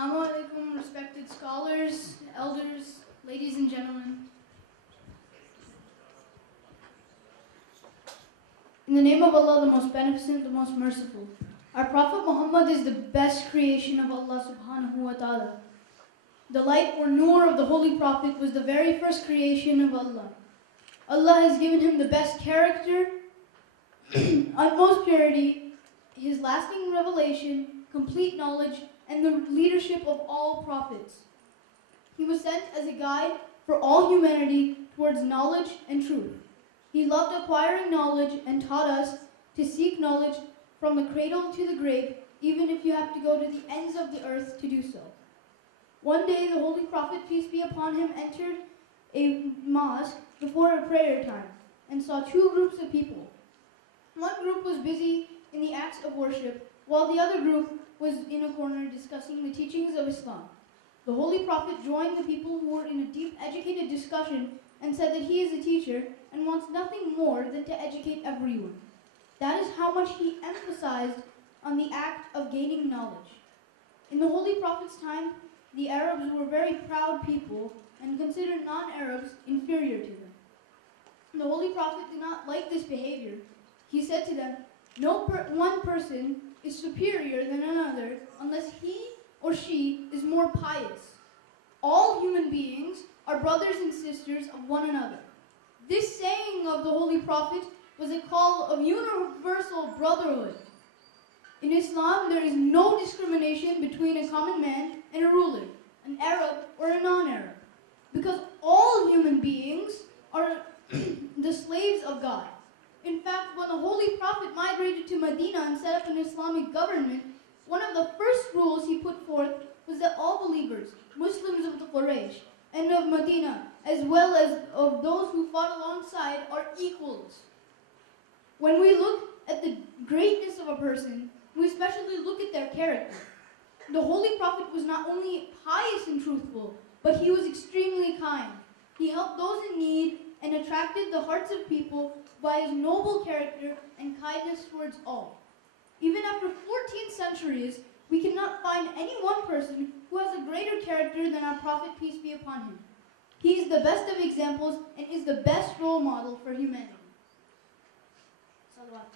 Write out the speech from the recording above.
Assalamu alaikum, respected scholars, elders, ladies and gentlemen. In the name of Allah, the most beneficent, the most merciful. Our Prophet Muhammad is the best creation of Allah subhanahu wa ta'ala. The light or nur of the Holy Prophet was the very first creation of Allah. Allah has given him the best character, utmost purity, his lasting revelation, complete knowledge, and the leadership of all prophets. He was sent as a guide for all humanity towards knowledge and truth. He loved acquiring knowledge and taught us to seek knowledge from the cradle to the grave, even if you have to go to the ends of the earth to do so. One day, the Holy Prophet, peace be upon him, entered a mosque before a prayer time and saw two groups of people. One group was busy in the acts of worship, while the other group was in a corner discussing the teachings of Islam. The Holy Prophet joined the people who were in a deep educated discussion and said that he is a teacher and wants nothing more than to educate everyone. That is how much he emphasized on the act of gaining knowledge. In the Holy Prophet's time, the Arabs were very proud people and considered non-Arabs inferior to them. The Holy Prophet did not like this behavior. He said to them, one person is superior than another unless he or she is more pious. All human beings are brothers and sisters of one another. This saying of the Holy Prophet was a call of universal brotherhood. In Islam, there is no discrimination between a common man and a ruler, an Arab or a non-Arab, because all human beings are the slaves of God. In fact, when the Holy Prophet migrated to Medina and set up an Islamic government, one of the first rules he put forth was that all believers, Muslims of the Quraysh and of Medina, as well as of those who fought alongside, are equals. When we look at the greatness of a person, we especially look at their character. The Holy Prophet was not only pious and truthful, but he was extremely kind. He helped those in need and attracted the hearts of people by his noble character and kindness towards all. Even after 14 centuries, we cannot find any one person who has a greater character than our Prophet, peace be upon him. He is the best of examples and is the best role model for humanity. Salawat.